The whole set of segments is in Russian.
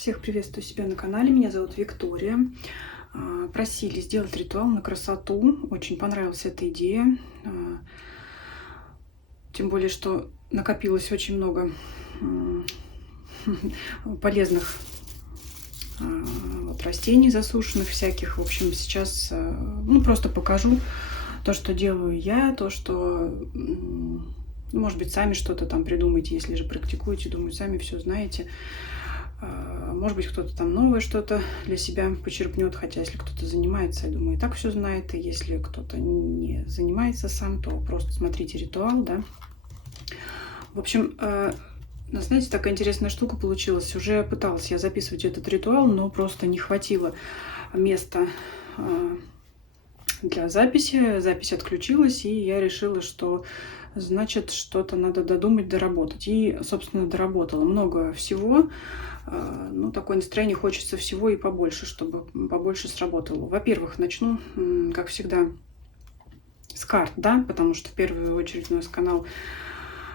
Всех приветствую себя на канале. Меня зовут Виктория. Просили сделать ритуал на красоту. Очень понравилась эта идея. Тем более, что накопилось очень много полезных растений засушенных всяких. В общем, сейчас просто покажу то, что делаю я, то, что, может быть, сами что-то там придумаете, если же практикуете, думаю, сами все знаете. Может быть, кто-то там новое что-то для себя почерпнет, хотя если кто-то занимается, я думаю, и так все знает. И если кто-то не занимается сам, то просто смотрите ритуал, да. В общем, знаете, такая интересная штука получилась. Уже пыталась я записывать этот ритуал, но просто не хватило места для записи. Запись отключилась, и я решила, что значит что-то надо додумать, доработать. И, собственно, доработала много всего. Такое настроение, хочется всего и побольше, чтобы побольше сработало. Во-первых, начну, как всегда, с карт, да, потому что в первую очередь у нас канал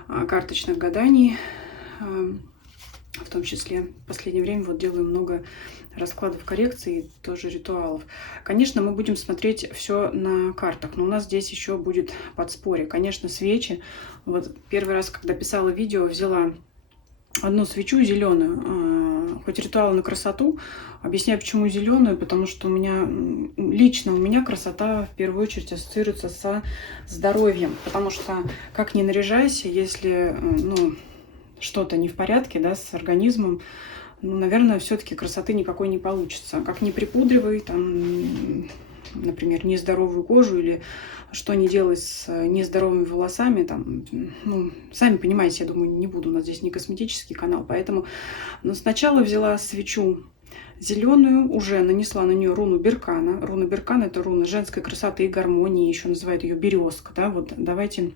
карточных гаданий, в том числе в последнее время вот делаю много раскладов, коррекций, тоже ритуалов. Конечно, мы будем смотреть все на картах, но у нас здесь еще будет подспорье. Конечно, свечи. Вот первый раз, когда писала видео, взяла одну свечу зеленую, хоть ритуал на красоту. Объясняю, почему зеленую, потому что лично у меня красота в первую очередь ассоциируется со здоровьем, потому что как ни наряжайся, если что-то не в порядке, да, с организмом, наверное, все-таки красоты никакой не получится. Как ни припудривай, там, например, нездоровую кожу или что не делать с нездоровыми волосами, там, сами понимаете, я думаю, не буду, у нас здесь не косметический канал, поэтому сначала взяла свечу зеленую, уже нанесла на нее руну Беркана. Руна Беркана — это руна женской красоты и гармонии, еще называют ее березка, да, вот давайте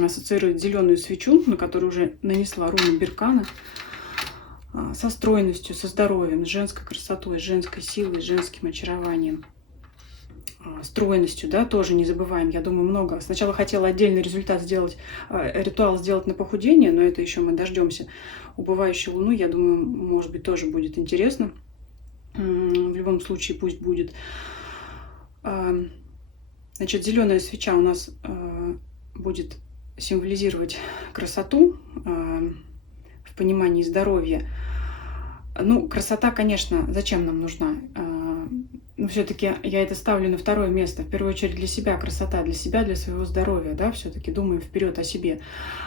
ассоциировать зеленую свечу, на которую уже нанесла руну Беркана, со стройностью, со здоровьем, с женской красотой, с женской силой, с женским очарованием. Стройностью, да, тоже не забываем, я думаю, много. Сначала хотела отдельный ритуал сделать на похудение, но это еще мы дождемся убывающей луны, я думаю, может быть, тоже будет интересно. В любом случае, пусть будет. Значит, зеленая свеча у нас будет символизировать красоту в понимании здоровья. Красота, конечно, зачем нам нужна? Все-таки я это ставлю на второе место. В первую очередь для себя красота, для себя, для своего здоровья, да, все-таки думаем вперед о себе.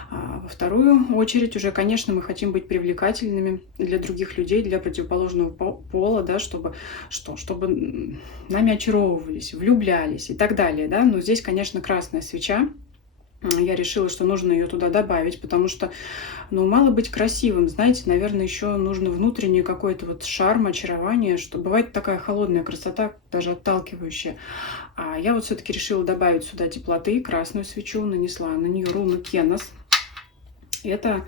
Во вторую очередь уже, конечно, мы хотим быть привлекательными для других людей, для противоположного пола, да, чтобы нами очаровывались, влюблялись и так далее, да. Но здесь, конечно, красная свеча. Я решила, что нужно ее туда добавить, потому что, мало быть красивым, знаете, наверное, еще нужно внутренний какой-то вот шарм, очарование, что бывает такая холодная красота, даже отталкивающая. А я вот все-таки решила добавить сюда теплоты, красную свечу, нанесла на нее руну Кенос. Это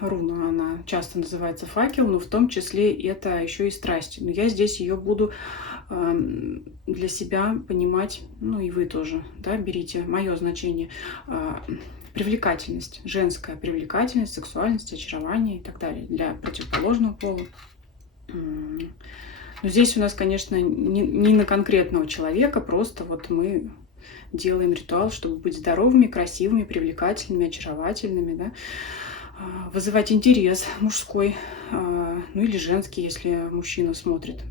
руна, она часто называется факел, но в том числе это еще и страсть. Но я здесь ее буду для себя понимать, и вы тоже, да, берите мое значение, привлекательность, женская привлекательность, сексуальность, очарование и так далее для противоположного пола. Но здесь у нас, конечно, не на конкретного человека, просто вот мы делаем ритуал, чтобы быть здоровыми, красивыми, привлекательными, очаровательными, да, вызывать интерес мужской, или женский, если мужчина смотрит.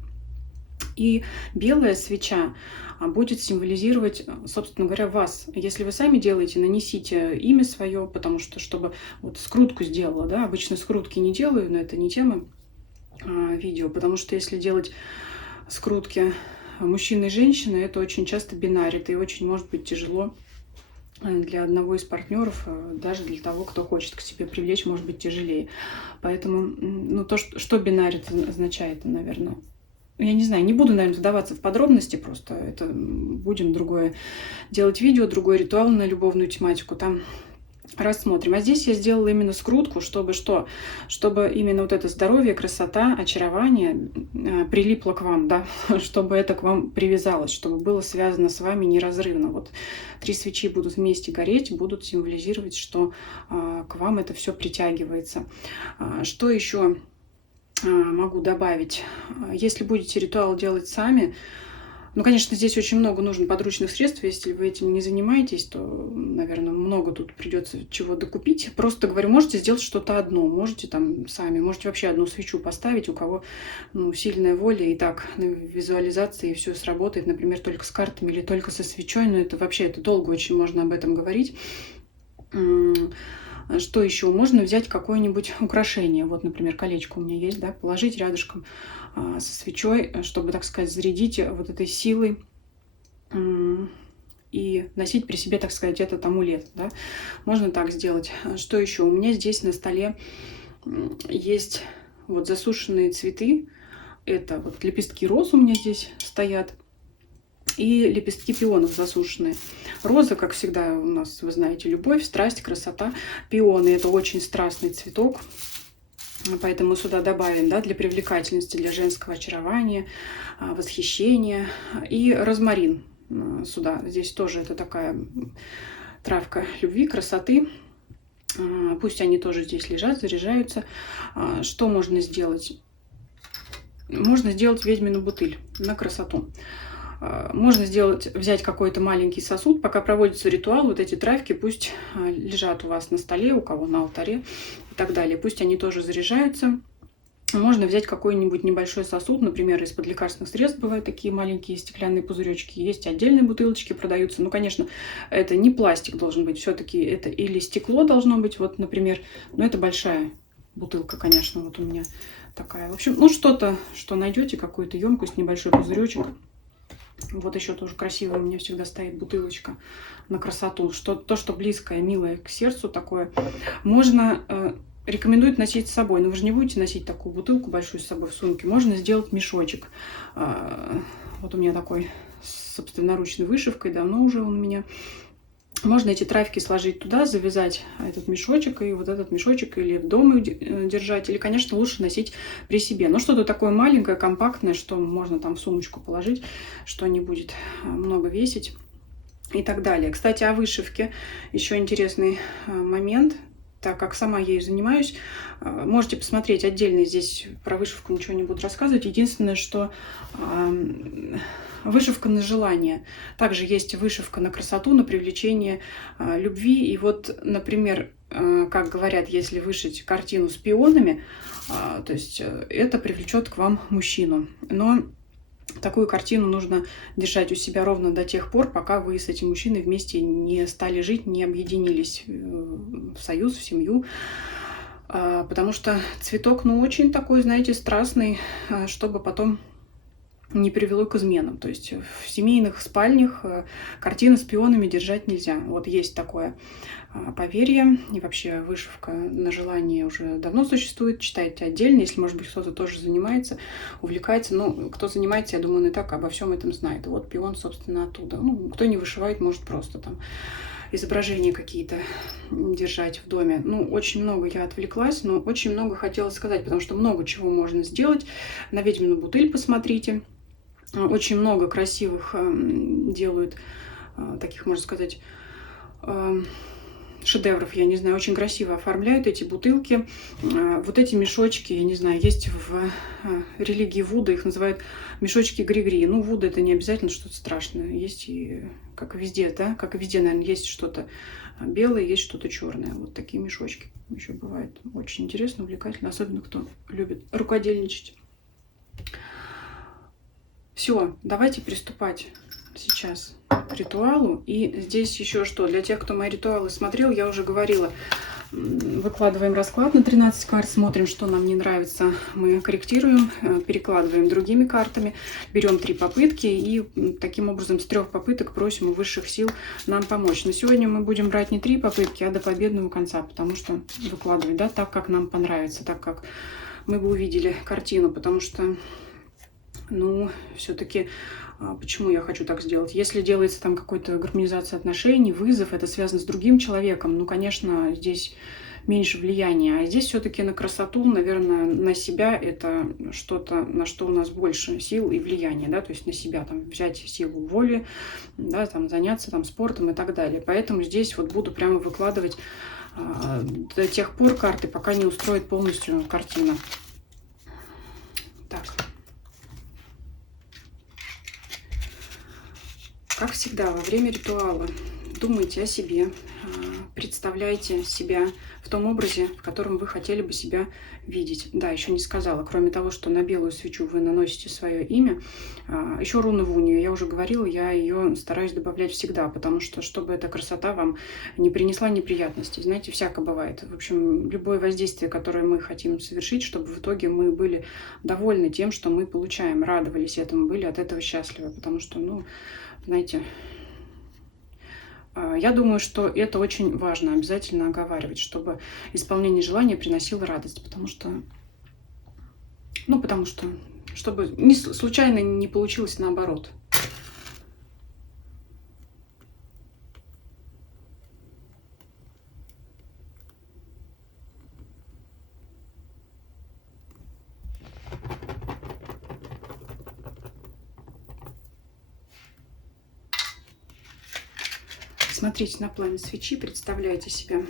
И белая свеча будет символизировать, собственно говоря, вас. Если вы сами делаете, нанесите имя свое, потому что, чтобы вот скрутку сделала, да, обычно скрутки не делаю, но это не тема видео, потому что если делать скрутки мужчины и женщины, это очень часто бинарит, и очень может быть тяжело для одного из партнеров, даже для того, кто хочет к себе привлечь, может быть тяжелее. Поэтому, что бинарит означает, наверное, я не знаю, не буду, наверное, вдаваться в подробности, просто это будем другое делать видео, другой ритуал на любовную тематику, там рассмотрим. А здесь я сделала именно скрутку, чтобы что? Чтобы именно вот это здоровье, красота, очарование прилипло к вам, да, чтобы это к вам привязалось, чтобы было связано с вами неразрывно. Вот 3 свечи будут вместе гореть, будут символизировать, что к вам это все притягивается. Что еще могу добавить. Если будете ритуал делать сами, ну, конечно, здесь очень много нужно подручных средств. Если вы этим не занимаетесь, то, наверное, много тут придется чего докупить. Просто говорю, можете сделать что-то одно, можете там сами, можете вообще одну свечу поставить, у кого ну, сильная воля, и так на визуализации все сработает, например, только с картами или только со свечой, но это вообще это долго очень можно об этом говорить. Что еще? Можно взять какое-нибудь украшение. Вот, например, колечко у меня есть, да, положить рядышком со свечой, чтобы, так сказать, зарядить вот этой силой и носить при себе, так сказать, этот амулет, да. Можно так сделать. Что еще? У меня здесь на столе есть вот засушенные цветы. Это вот лепестки роз у меня здесь стоят. И лепестки пионов засушенные. Роза, как всегда, у нас, вы знаете, любовь, страсть, красота. Пионы — это очень страстный цветок, поэтому сюда добавим, да, для привлекательности, для женского очарования, восхищения. И розмарин сюда. Здесь тоже это такая травка любви, красоты. Пусть они тоже здесь лежат, заряжаются. Что можно сделать? Можно сделать ведьмину бутыль на красоту. Можно взять какой-то маленький сосуд, пока проводится ритуал, вот эти травки пусть лежат у вас на столе, у кого на алтаре и так далее. Пусть они тоже заряжаются. Можно взять какой-нибудь небольшой сосуд, например, из-под лекарственных средств бывают такие маленькие стеклянные пузыречки. Есть отдельные бутылочки, продаются. Ну, конечно, это не пластик должен быть, все-таки это или стекло должно быть, вот, например, но это большая бутылка, конечно, вот у меня такая. В общем, ну, что-то, что найдете, какую-то емкость, небольшой пузыречек. Вот еще тоже красивая у меня всегда стоит бутылочка на красоту. То, что близкое, милое к сердцу такое. Можно, рекомендуют носить с собой. Но вы же не будете носить такую бутылку большую с собой в сумке. Можно сделать мешочек. Вот у меня такой с собственноручной вышивкой. Давно уже он у меня. Можно эти травки сложить туда, завязать этот мешочек, и вот этот мешочек или дома держать, или, конечно, лучше носить при себе. Но что-то такое маленькое, компактное, что можно там в сумочку положить, что не будет много весить и так далее. Кстати, о вышивке еще интересный момент. Так как сама ею занимаюсь, можете посмотреть отдельно, здесь про вышивку ничего не буду рассказывать. Единственное, что вышивка на желание. Также есть вышивка на красоту, на привлечение любви. И вот, например, как говорят, если вышить картину с пионами, то есть это привлечет к вам мужчину. Но такую картину нужно держать у себя ровно до тех пор, пока вы с этим мужчиной вместе не стали жить, не объединились в союз, в семью. Потому что цветок, ну, очень такой, знаете, страстный, чтобы потом не привело к изменам. То есть в семейных спальнях картины с пионами держать нельзя. Вот есть такое поверье. И вообще вышивка на желание уже давно существует. Читайте отдельно, если, может быть, кто-то тоже занимается, увлекается. Ну, кто занимается, я думаю, он и так обо всем этом знает. И вот пион, собственно, оттуда. Ну, кто не вышивает, может просто там изображения какие-то держать в доме. Ну, очень много я отвлеклась, но очень много хотела сказать, потому что много чего можно сделать. На ведьмину бутыль посмотрите. Очень много красивых делают, таких, можно сказать, шедевров, я не знаю, очень красиво оформляют эти бутылки. Вот эти мешочки, я не знаю, есть в религии Вудда, их называют мешочки Гри-Гри. Ну, Вудда — это не обязательно что-то страшное. Есть и, как и везде, да, как и везде, наверное, есть что-то белое, есть что-то черное. Вот такие мешочки еще бывают. Очень интересно, увлекательно, особенно кто любит рукодельничать. Все, давайте приступать сейчас к ритуалу. И здесь еще что, для тех, кто мои ритуалы смотрел, я уже говорила, выкладываем расклад на 13 карт, смотрим, что нам не нравится, мы корректируем, перекладываем другими картами, берем 3 попытки и таким образом с 3 попыток просим у высших сил нам помочь. Но сегодня мы будем брать не 3 попытки, а до победного конца, потому что выкладывать, да, так, как нам понравится, так, как мы бы увидели картину, потому что, ну, все-таки, почему я хочу так сделать? Если делается там какой-то гармонизация отношений, вызов, это связано с другим человеком, ну, конечно, здесь меньше влияния. А здесь все-таки на красоту, наверное, на себя это что-то, на что у нас больше сил и влияния, да, то есть на себя там взять силу воли, да, там заняться там спортом и так далее. Поэтому здесь вот буду прямо выкладывать до тех пор карты, пока не устроит полностью картина. Как всегда, во время ритуала думайте о себе, представляйте себя в том образе, в котором вы хотели бы себя видеть. Да, еще не сказала, кроме того, что на белую свечу вы наносите свое имя, еще руну Вунью, я уже говорила, я ее стараюсь добавлять всегда, потому что, чтобы эта красота вам не принесла неприятностей. Знаете, всяко бывает. В общем, любое воздействие, которое мы хотим совершить, чтобы в итоге мы были довольны тем, что мы получаем, радовались этому, были от этого счастливы, потому что, ну, знаете, я думаю, что это очень важно, обязательно оговаривать, чтобы исполнение желания приносило радость, потому что, чтобы случайно не получилось наоборот. Смотрите на пламя свечи, представляете себя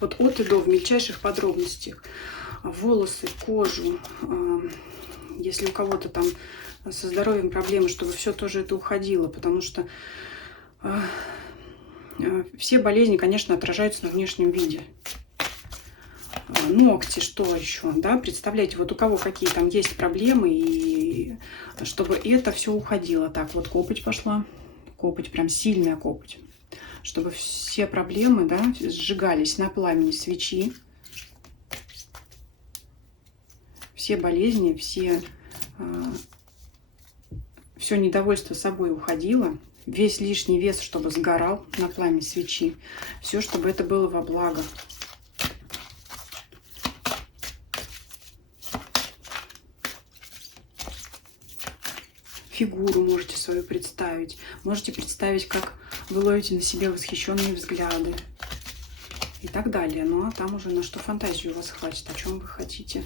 вот от и до в мельчайших подробностях. Волосы, кожу, если у кого-то там со здоровьем проблемы, чтобы все тоже это уходило, потому что все болезни, конечно, отражаются на внешнем виде. Ногти, что еще, да, представляете, вот у кого какие там есть проблемы, и чтобы это все уходило. Так, вот копоть пошла. Копоть, прям сильная копоть, чтобы все проблемы, да, сжигались на пламени свечи, все болезни, все недовольство собой уходило, весь лишний вес, чтобы сгорал на пламени свечи, все, чтобы это было во благо. Фигуру можете свою представить. Можете представить, как вы ловите на себе восхищенные взгляды и так далее. Ну, а там уже на что фантазию у вас хватит, о чем вы хотите,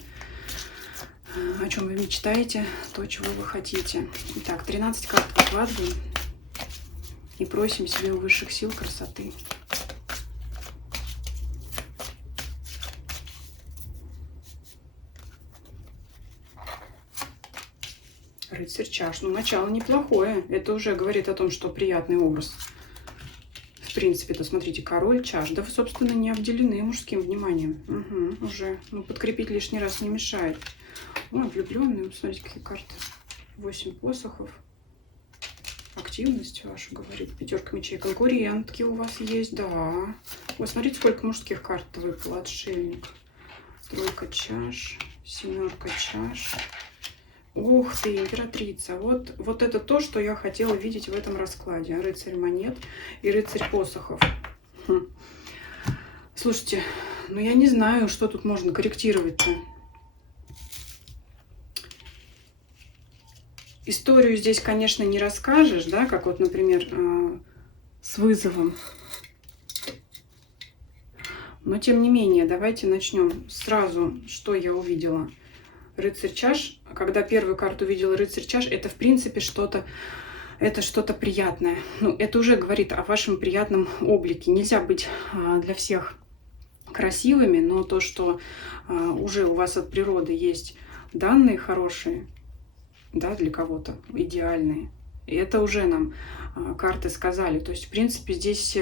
о чем вы мечтаете, то, чего вы хотите. Итак, 13 карт выкладываем и просим себе у высших сил красоты. Рыцарь чаш. Ну, начало неплохое. Это уже говорит о том, что приятный образ. В принципе-то, смотрите, король чаш. Да вы, собственно, не обделены мужским вниманием. Угу, уже. Ну, подкрепить лишний раз не мешает. Ой, влюбленные. Смотрите, какие карты. 8 посохов. Активность вашу, говорит. 5 мечей. Конкурентки у вас есть, да. Вот, смотрите, сколько мужских карт выпало. Отшельник. 3 чаш. 7 чаш. Ух ты, императрица. Вот это то, что я хотела видеть в этом раскладе. Рыцарь монет и рыцарь посохов. Слушайте, ну я не знаю, что тут можно корректировать-то. Историю здесь, конечно, не расскажешь, да, как вот, например, с вызовом. Но, тем не менее, давайте начнем сразу, что я увидела. Рыцарь чаш, когда первую карту увидела рыцарь чаш, это в принципе что-то приятное. Ну, это уже говорит о вашем приятном облике. Нельзя быть для всех красивыми, но то, что уже у вас от природы есть данные хорошие, да, для кого-то идеальные, и это уже нам карты сказали. То есть, в принципе, здесь,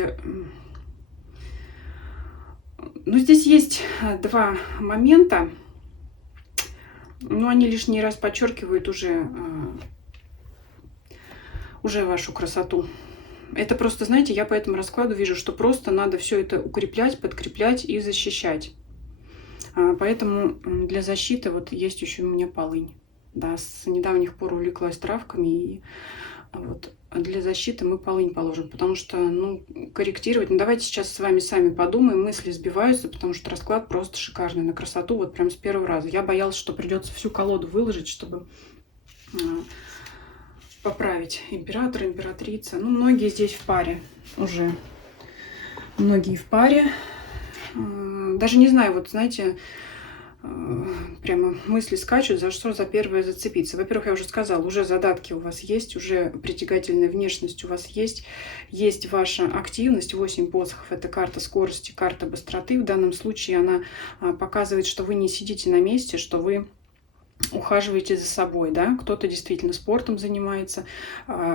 ну, здесь есть два момента. Но они лишний раз подчеркивают уже вашу красоту. Это просто, знаете, я по этому раскладу вижу, что просто надо все это укреплять, подкреплять и защищать. Поэтому для защиты вот есть еще у меня полынь. Да, с недавних пор увлеклась травками, и вот для защиты мы полынь положим, потому что, ну, корректировать. Ну, давайте сейчас с вами сами подумаем, мысли сбиваются, потому что расклад просто шикарный на красоту, вот прям с первого раза. Я боялась, что придется всю колоду выложить, чтобы поправить. Император, императрица. Ну, многие здесь в паре уже. Многие в паре. Даже не знаю, вот знаете, прямо мысли скачут, за что за первое зацепиться. Во-первых, я уже сказала, уже задатки у вас есть, уже притягательная внешность у вас есть, есть ваша активность. 8 посохов — это карта скорости, карта быстроты. В данном случае она показывает, что вы не сидите на месте, что вы ухаживаете за собой, да, кто-то действительно спортом занимается,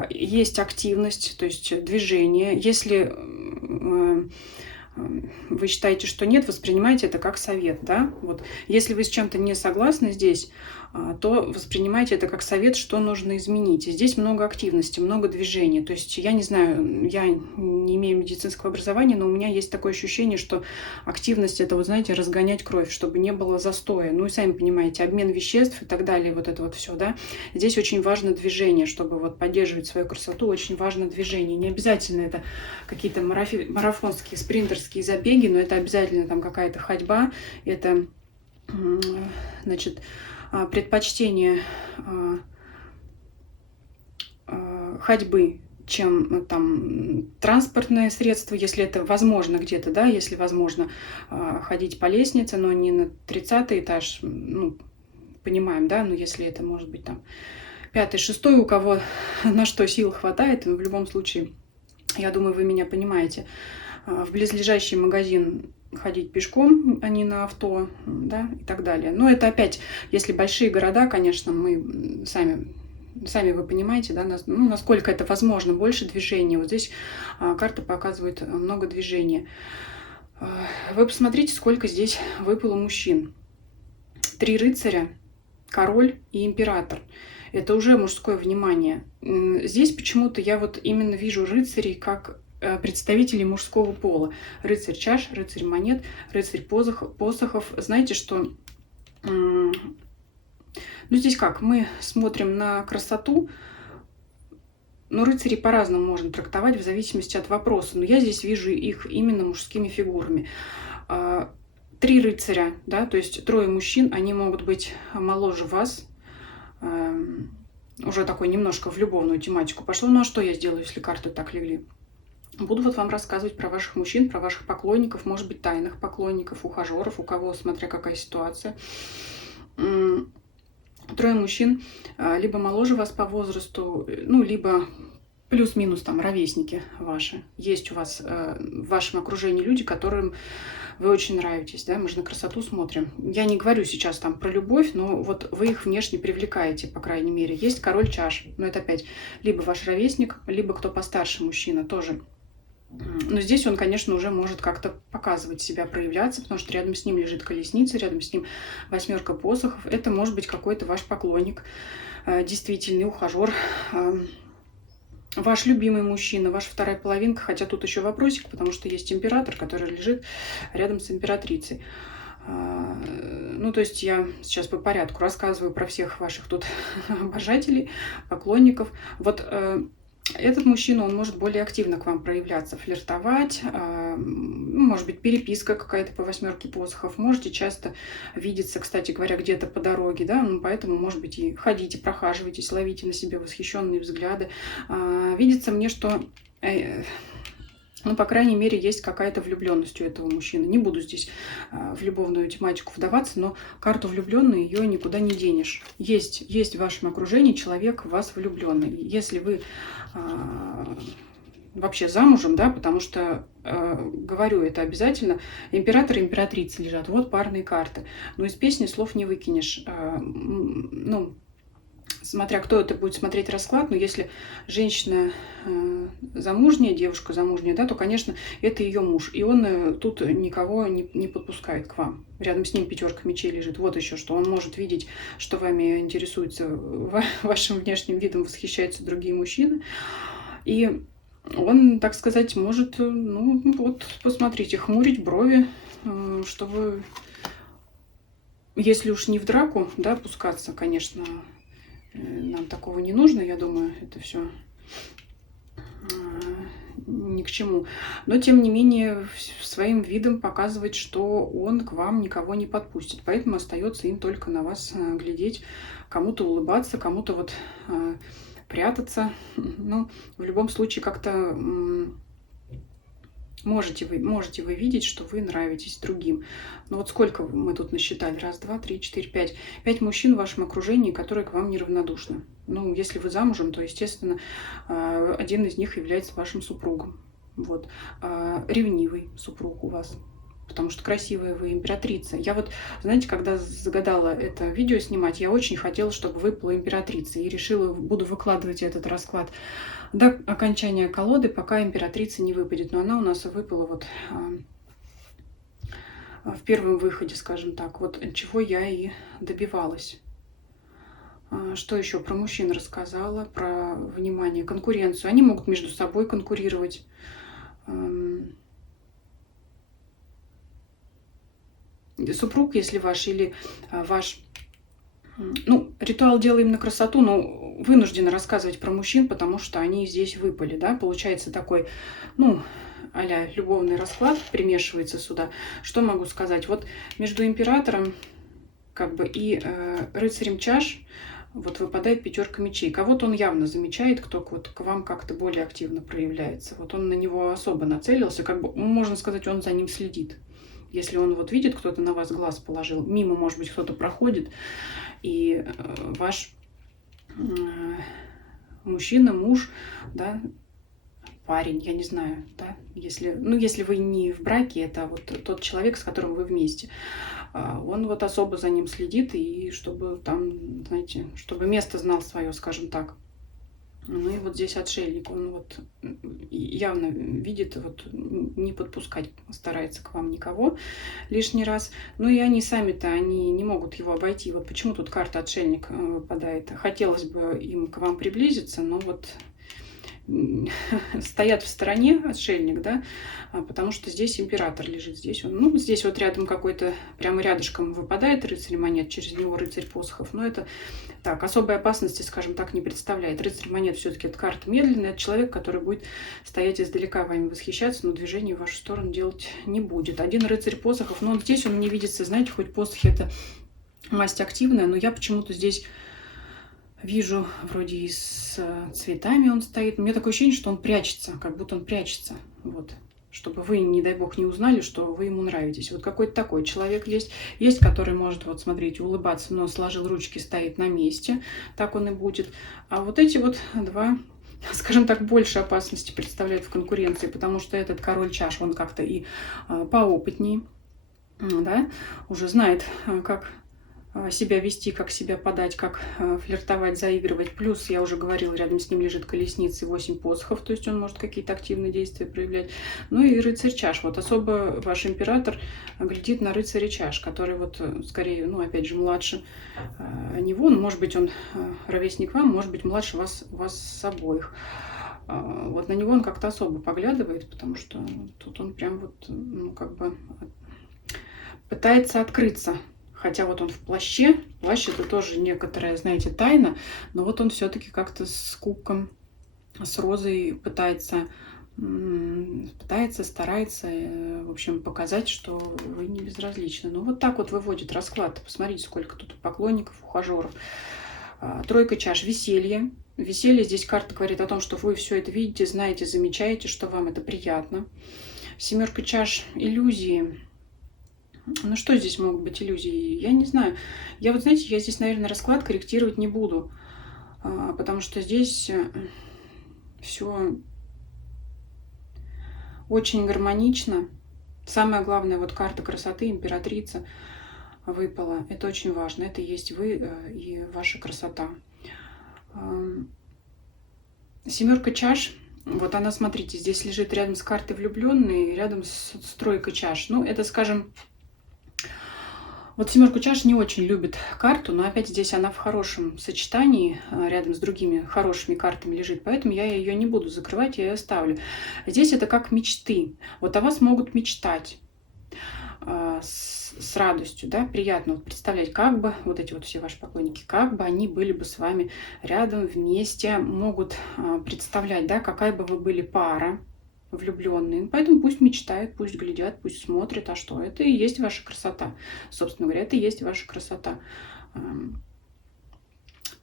есть активность, то есть движение. Если вы считаете, что нет, воспринимайте это как совет, да. Вот. Если вы с чем-то не согласны здесь, то воспринимайте это как совет, что нужно изменить. И здесь много активности, много движения. То есть я не знаю, я не имею медицинского образования, но у меня есть такое ощущение, что активность — это, вот знаете, разгонять кровь, чтобы не было застоя. Ну и сами понимаете, обмен веществ и так далее, вот это вот все, да. Здесь очень важно движение, чтобы вот поддерживать свою красоту, очень важно движение. Не обязательно это какие-то марафонские, спринтерские забеги, но это обязательно там какая-то ходьба, это, значит, предпочтение ходьбы, чем там транспортное средство, если это возможно где-то, да, если возможно ходить по лестнице, но не на 30-й этаж, ну, понимаем, да, но если это может быть там 5-й, 6-й, у кого на что сил хватает, в любом случае, я думаю, вы меня понимаете, в близлежащий магазин ходить пешком, а не на авто, да, и так далее. Но это опять, если большие города, конечно, мы сами вы понимаете, да, ну, насколько это возможно, больше движения. Вот здесь карта показывает много движения. Вы посмотрите, сколько здесь выпало мужчин. 3 рыцаря, король и император. Это уже мужское внимание. Здесь почему-то я вот именно вижу рыцарей как представителей мужского пола. Рыцарь чаш, рыцарь монет, рыцарь посохов. Знаете, что... Ну, здесь как? Мы смотрим на красоту, но рыцарей по-разному можно трактовать в зависимости от вопроса. Но я здесь вижу их именно мужскими фигурами. 3 рыцаря, да, то есть 3 мужчин, они могут быть моложе вас, уже такой немножко в любовную тематику пошло. Ну а что я сделаю, если карты так легли? Буду вот вам рассказывать про ваших мужчин, про ваших поклонников, может быть, тайных поклонников, ухажеров, у кого, смотря какая ситуация. 3 мужчин, либо моложе вас по возрасту, ну, либо плюс-минус там ровесники ваши. Есть у вас в вашем окружении люди, которым вы очень нравитесь, да, мы же на красоту смотрим. Я не говорю сейчас там про любовь, но вот вы их внешне привлекаете, по крайней мере. Есть король чаш, но это опять либо ваш ровесник, либо кто постарше мужчина тоже. Но здесь он, конечно, уже может как-то показывать себя, проявляться, потому что рядом с ним лежит колесница, рядом с ним 8 посохов. Это может быть какой-то ваш поклонник, действительный ухажер, ваш любимый мужчина, ваша вторая половинка. Хотя тут еще вопросик, потому что есть император, который лежит рядом с императрицей. Ну, то есть я сейчас по порядку рассказываю про всех ваших тут обожателей, поклонников. Вот этот мужчина, он может более активно к вам проявляться, флиртовать, может быть, переписка какая-то по 8 посохов, можете часто видеться, кстати говоря, где-то по дороге, да, ну, поэтому, может быть, и ходите, прохаживайтесь, ловите на себе восхищенные взгляды. Видится мне, что... Ну, по крайней мере, есть какая-то влюбленность у этого мужчины. Не буду здесь в любовную тематику вдаваться, но карту влюбленной ее никуда не денешь. Есть в вашем окружении человек в вас влюбленный. Если вы вообще замужем, да, потому что, говорю, это обязательно, император и императрица лежат. Вот парные карты. Но из песни слов не выкинешь. Ну, смотря кто это будет смотреть расклад, но если женщина замужняя, девушка замужняя, да, то, конечно, это ее муж. И он тут никого не подпускает к вам. Рядом с ним 5 мечей лежит. Вот еще что. Он может видеть, что вами интересуется, вашим внешним видом восхищаются другие мужчины. И он, так сказать, может, ну вот, посмотрите, хмурить брови, чтобы, если уж не в драку, да, пускаться, конечно, нам такого не нужно, я думаю, это все ни к чему. Но, тем не менее, своим видом показывать, что он к вам никого не подпустит. Поэтому остается им только на вас глядеть, кому-то улыбаться, кому-то вот прятаться. Ну, в любом случае, как-то можете вы видеть, что вы нравитесь другим. Но вот сколько мы тут насчитали? 1, 2, 3, 4, 5. 5 мужчин в вашем окружении, которые к вам неравнодушны. Ну, если вы замужем, то, естественно, один из них является вашим супругом. Вот. Ревнивый супруг у вас. потому что красивая вы императрица. Я вот, знаете, когда загадала это видео снимать, я очень хотела, чтобы выпала императрица, и решила, буду выкладывать этот расклад до окончания колоды, пока императрица не выпадет. Но она у нас выпала вот в первом выходе, скажем так, вот чего я и добивалась. Что еще про мужчин рассказала, про внимание, конкуренцию. Они могут между собой конкурировать. Супруг, если ваш, или ваш... Ну, ритуал делаем на красоту, но вынуждена рассказывать про мужчин, потому что они здесь выпали, да, получается такой, ну, а-ля любовный расклад примешивается сюда. Что могу сказать? Вот между императором, как бы, и рыцарем чаш вот выпадает пятерка мечей. Кого-то он явно замечает, кто вот к вам как-то более активно проявляется. Вот он на него особо нацелился, как бы, можно сказать, он за ним следит. Если он вот видит, кто-то на вас глаз положил, мимо, может быть, кто-то проходит, и ваш мужчина, муж, да, парень, я не знаю, да, если, ну, если вы не в браке, это вот тот человек, с которым вы вместе, он вот особо за ним следит, и чтобы там, знаете, чтобы место знал свое, скажем так. Ну и вот здесь отшельник, он вот явно видит, вот не подпускать старается к вам никого лишний раз. Ну и они сами-то, они не могут его обойти. Вот почему тут карта отшельник выпадает. Хотелось бы им к вам приблизиться, но вот стоят в стороне отшельник, да, потому что здесь император лежит, здесь он, ну, здесь вот рядом какой-то, прямо рядышком выпадает рыцарь монет, через него рыцарь посохов, но это так, особой опасности, скажем так, не представляет. Рыцарь монет все-таки это карта медленная, это человек, который будет стоять издалека вами восхищаться, но движение в вашу сторону делать не будет. Один рыцарь посохов, но здесь он не видится, знаете, хоть посохи это масть активная, но я почему-то здесь вижу, вроде и с цветами он стоит. У меня такое ощущение, что он прячется, как будто он прячется. Вот. Чтобы вы, не дай бог, не узнали, что вы ему нравитесь. Вот какой-то такой человек есть. Есть, который может, вот смотрите, улыбаться, но сложил ручки, стоит на месте. Так он и будет. А вот эти вот два, скажем так, больше опасности представляют в конкуренции, потому что этот король чаш, он как-то и поопытнее, да, уже знает, как себя вести, как себя подать, как флиртовать, заигрывать. Плюс, я уже говорила, рядом с ним лежит колесница и 8 посохов, то есть он может какие-то активные действия проявлять. Ну и рыцарь чаш. Вот особо ваш император глядит на рыцаря чаш, который вот скорее, ну опять же, младше него. Ну, может быть, он ровесник вам, может быть, младше вас обоих. Вот на него он как-то особо поглядывает, потому что тут он прям вот, ну, как бы пытается открыться. Хотя вот он в плаще. Плащ это тоже некоторая, знаете, тайна. Но вот он все-таки как-то с кубком, с розой пытается, старается, в общем, показать, что вы не безразличны. Ну вот так вот выводит расклад. Посмотрите, сколько тут поклонников, ухажеров. Тройка чаш, веселье. Веселье, здесь карта говорит о том, что вы все это видите, знаете, замечаете, что вам это приятно. Семерка чаш, иллюзии. Ну что здесь могут быть иллюзии? Я не знаю. Я вот, знаете, я здесь, наверное, расклад корректировать не буду, потому что здесь все очень гармонично. Самое главное, вот карта красоты, императрица выпала. Это очень важно. Это и есть вы и ваша красота. Семерка чаш. Вот она, смотрите, здесь лежит рядом с картой влюбленный, рядом с тройкой чаш. Ну, это, скажем... Вот семерку чаш не очень любит карту, но опять здесь она в хорошем сочетании, рядом с другими хорошими картами лежит, поэтому я ее не буду закрывать, я ее оставлю. Здесь это как мечты. Вот о вас могут мечтать с радостью, да, приятно вот представлять, как бы вот эти вот все ваши поклонники, как бы они были бы с вами рядом, вместе, могут представлять, да, какая бы вы были пара, влюбленные. Поэтому пусть мечтают, пусть глядят, пусть смотрят. А что? Это и есть ваша красота. Собственно говоря, это и есть ваша красота.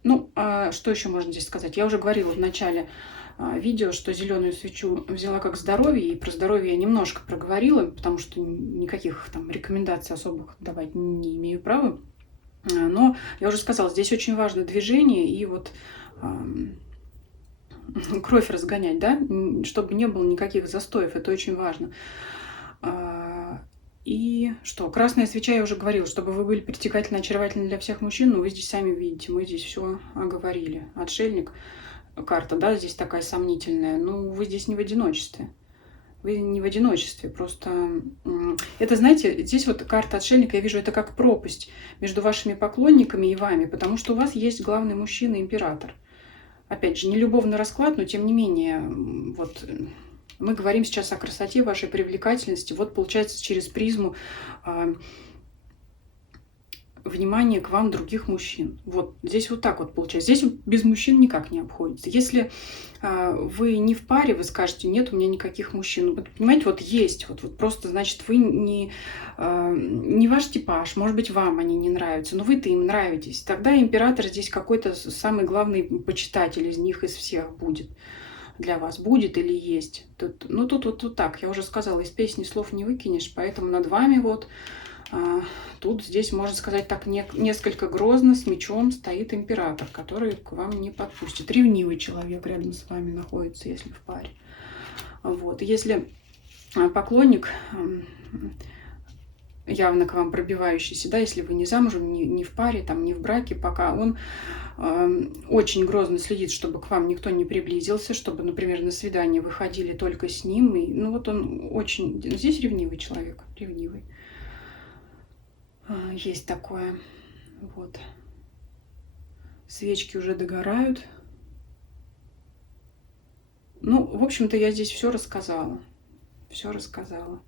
Ну, что еще можно здесь сказать? Я уже говорила в начале видео, что зеленую свечу взяла как здоровье. И про здоровье я немножко проговорила, потому что никаких там рекомендаций особых давать не имею права. Но я уже сказала, здесь очень важно движение и вот... кровь разгонять, да, чтобы не было никаких застоев, это очень важно. И что? Красная свеча, я уже говорила, чтобы вы были притягательны, очаровательны для всех мужчин, но вы здесь сами видите, мы здесь все оговорили. Отшельник, карта, да, здесь такая сомнительная, ну, вы здесь не в одиночестве. Вы не в одиночестве, просто это, знаете, здесь вот карта отшельника, я вижу, это как пропасть между вашими поклонниками и вами, потому что у вас есть главный мужчина, император. Опять же, не любовный расклад, но тем не менее, вот мы говорим сейчас о красоте вашей привлекательности, вот получается через призму внимание к вам других мужчин. Вот здесь вот так вот получается. Здесь без мужчин никак не обходится. Если вы не в паре, вы скажете, нет у меня никаких мужчин. Вот, понимаете, вот есть. Вот просто, значит, вы не ваш типаж. Может быть, вам они не нравятся, но вы-то им нравитесь. Тогда император здесь какой-то самый главный почитатель из них, из всех будет. Для вас будет или есть. Тут вот так. Я уже сказала, из песни слов не выкинешь, поэтому над вами вот... Тут здесь, можно сказать так, несколько грозно с мечом стоит император, который к вам не подпустит. Ревнивый человек рядом с вами находится, если в паре. Вот. Если поклонник, явно к вам пробивающийся, да, если вы не замужем, не в паре, там, не в браке, пока он очень грозно следит, чтобы к вам никто не приблизился, чтобы, например, на свидание вы ходили только с ним. И, ну вот он очень... Здесь ревнивый человек, ревнивый. Есть такое. Вот. Свечки уже догорают. Ну, в общем-то, я здесь все рассказала. Все рассказала.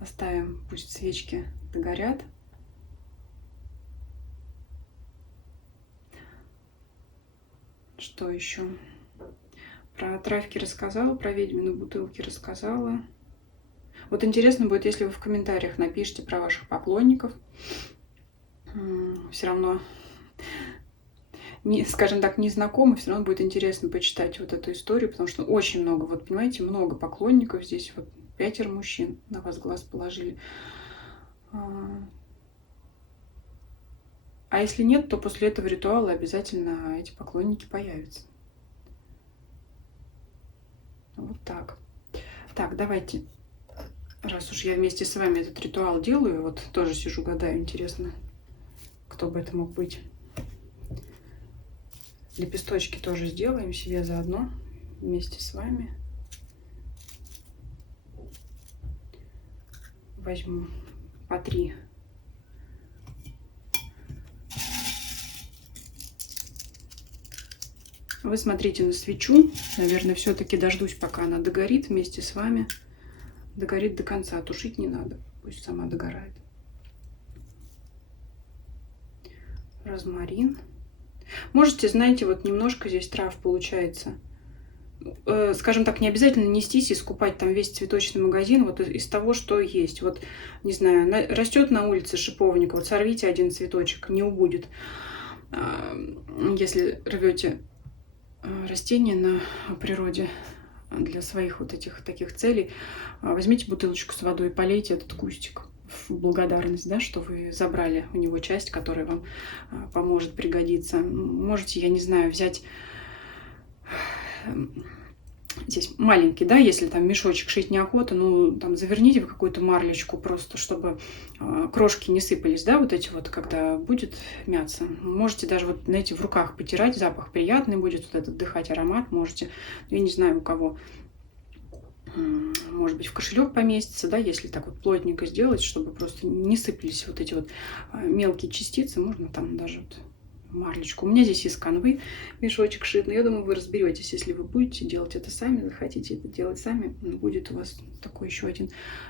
Оставим, пусть свечки догорят. Что еще? Про травки рассказала, про ведьмины бутылки рассказала. Вот интересно будет, если вы в комментариях напишите про ваших поклонников. Все равно, скажем так, незнакомы, все равно будет интересно почитать вот эту историю, потому что очень много, вот понимаете, много поклонников. Здесь вот 5 мужчин на вас глаз положили. А если нет, то после этого ритуала обязательно эти поклонники появятся. Вот так. Так, давайте... Раз уж я вместе с вами этот ритуал делаю, вот тоже сижу, гадаю, интересно, кто бы это мог быть. Лепесточки тоже сделаем себе заодно вместе с вами. Возьму по 3. Вы смотрите на свечу. Наверное, все-таки дождусь, пока она догорит вместе с вами. Догорит до конца, тушить не надо, пусть сама догорает. Розмарин. Можете, знаете, вот немножко здесь трав получается. Скажем так, не обязательно нестись и скупать там весь цветочный магазин вот из того, что есть. Вот, не знаю, растет на улице шиповник, вот сорвите один цветочек, не убудет. Если рвете растения на природе для своих вот этих таких целей, возьмите бутылочку с водой, полейте этот кустик в благодарность, да, что вы забрали у него часть, которая вам поможет пригодиться. Можете, я не знаю, взять здесь маленький, да, если там мешочек шить неохота, ну, там заверните в какую-то марлечку просто, чтобы крошки не сыпались, да, вот эти вот, когда будет мяться. Можете даже вот, знаете, в руках потирать, запах приятный будет, вот этот дыхать аромат можете, я не знаю, у кого, может быть, в кошелек поместится, да, если так вот плотненько сделать, чтобы просто не сыпались вот эти вот мелкие частицы, можно там даже вот марлечку. У меня здесь из канвы мешочек шит, но я думаю, вы разберетесь, если вы будете делать это сами, захотите это делать сами, будет у вас такой еще один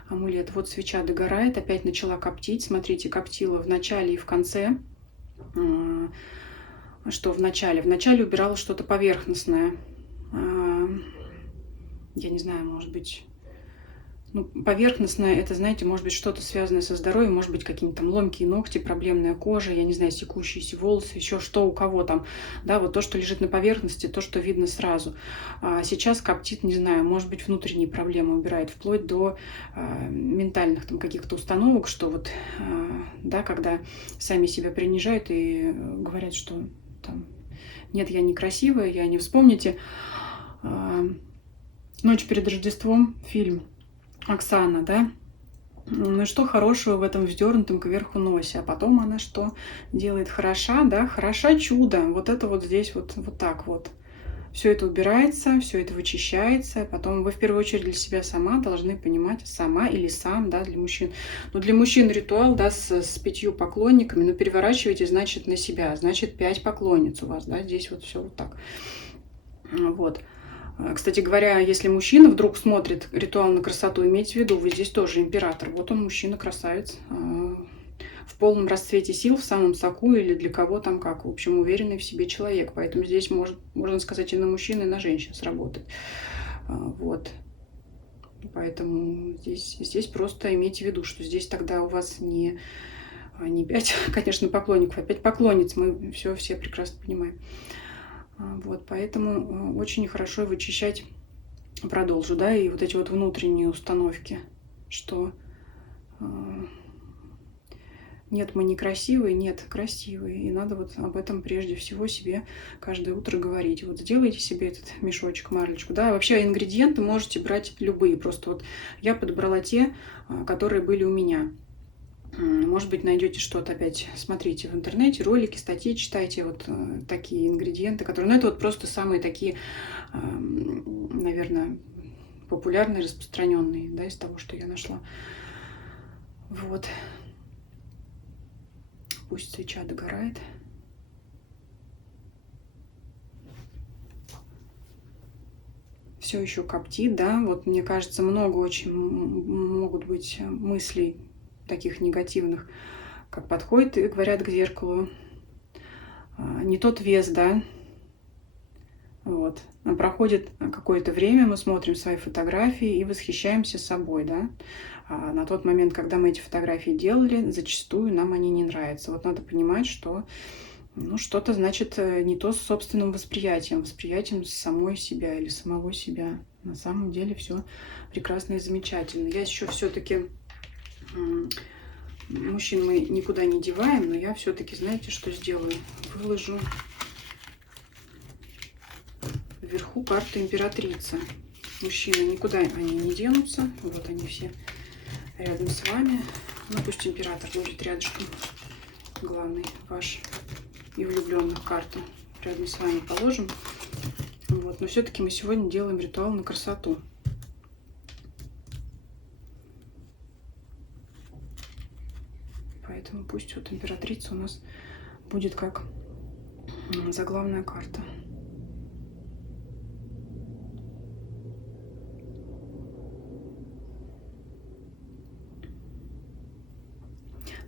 амулет. Вот свеча догорает, опять начала коптить, смотрите, коптила в начале и в конце. Что в начале? В начале убирала что-то поверхностное. Я не знаю, может быть... Ну, поверхностное, это, знаете, может быть что-то связанное со здоровьем, может быть какие-то там ломкие ногти, проблемная кожа, я не знаю, секущиеся волосы, еще что у кого там, да, вот то, что лежит на поверхности, то, что видно сразу. А сейчас коптит, не знаю, может быть внутренние проблемы убирает, вплоть до ментальных там каких-то установок, что вот, да, когда сами себя принижают и говорят, что там, нет, я некрасивая, я не вспомните. «Ночь перед Рождеством», фильм. Оксана, да, Ну что хорошего в этом вздернутом кверху носе? А потом она что делает? Хороша, да? Хороша чудо. Вот это вот здесь вот так вот. Все это убирается, все это вычищается. Потом вы в первую очередь для себя сама должны понимать, сама или сам, да, для мужчин. Но для мужчин ритуал, да, с 5 поклонниками, но переворачивайте, значит, на себя. Значит, 5 поклонниц у вас, да, здесь вот все вот так. Вот. Кстати говоря, если мужчина вдруг смотрит ритуал на красоту, имейте в виду, вы здесь тоже император. Вот он, мужчина-красавец, в полном расцвете сил, в самом соку или для кого там как. В общем, уверенный в себе человек. Поэтому здесь можно сказать, и на мужчин, и на женщин сработать. Вот. Поэтому здесь просто имейте в виду, что здесь тогда у вас не 5, конечно, поклонников, а 5 поклонниц. Мы все прекрасно понимаем. Вот, поэтому очень хорошо вычищать, продолжу, да, и вот эти вот внутренние установки, что нет, мы некрасивые, нет, красивые, и надо вот об этом прежде всего себе каждое утро говорить. Вот сделайте себе этот мешочек, марлечку, да, вообще ингредиенты можете брать любые, просто вот я подобрала те, которые были у меня. Может быть, найдете что-то опять, смотрите в интернете, ролики, статьи читайте, вот такие ингредиенты, которые, ну, это вот просто самые такие, наверное, популярные, распространенные, да, из того, что я нашла. Вот. Пусть свеча догорает. Все еще коптит, да, вот мне кажется, много очень могут быть мыслей таких негативных, как подходят и говорят к зеркалу, не тот вес, да, вот. А проходит какое-то время, мы смотрим свои фотографии и восхищаемся собой, да. А на тот момент, когда мы эти фотографии делали, зачастую нам они не нравятся. Вот надо понимать, что ну, что-то, значит, не то с собственным восприятием самой себя или самого себя. На самом деле все прекрасно и замечательно. Я еще все-таки мужчин мы никуда не деваем, но я все-таки, знаете, что сделаю? Выложу вверху карту императрицы. Мужчины никуда они не денутся. Вот они все рядом с вами. Ну, пусть император будет рядышком. Главный ваш и влюбленных карту рядом с вами положим. Вот. Но все-таки мы сегодня делаем ритуал на красоту. Поэтому пусть вот императрица у нас будет как заглавная карта.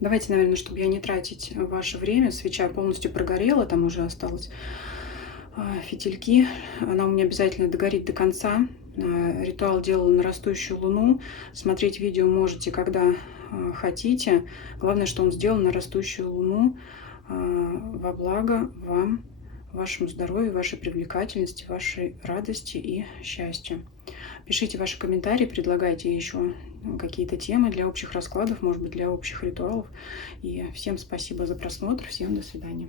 Давайте, наверное, чтобы я не тратить ваше время, свеча полностью прогорела, там уже осталось фитильки. Она у меня обязательно догорит до конца. Ритуал делала на растущую луну. Смотреть видео можете, когда хотите. Главное, что он сделан на растущую луну во благо вам, вашему здоровью, вашей привлекательности, вашей радости и счастью. Пишите ваши комментарии, предлагайте еще какие-то темы для общих раскладов, может быть, для общих ритуалов. И всем спасибо за просмотр, всем до свидания.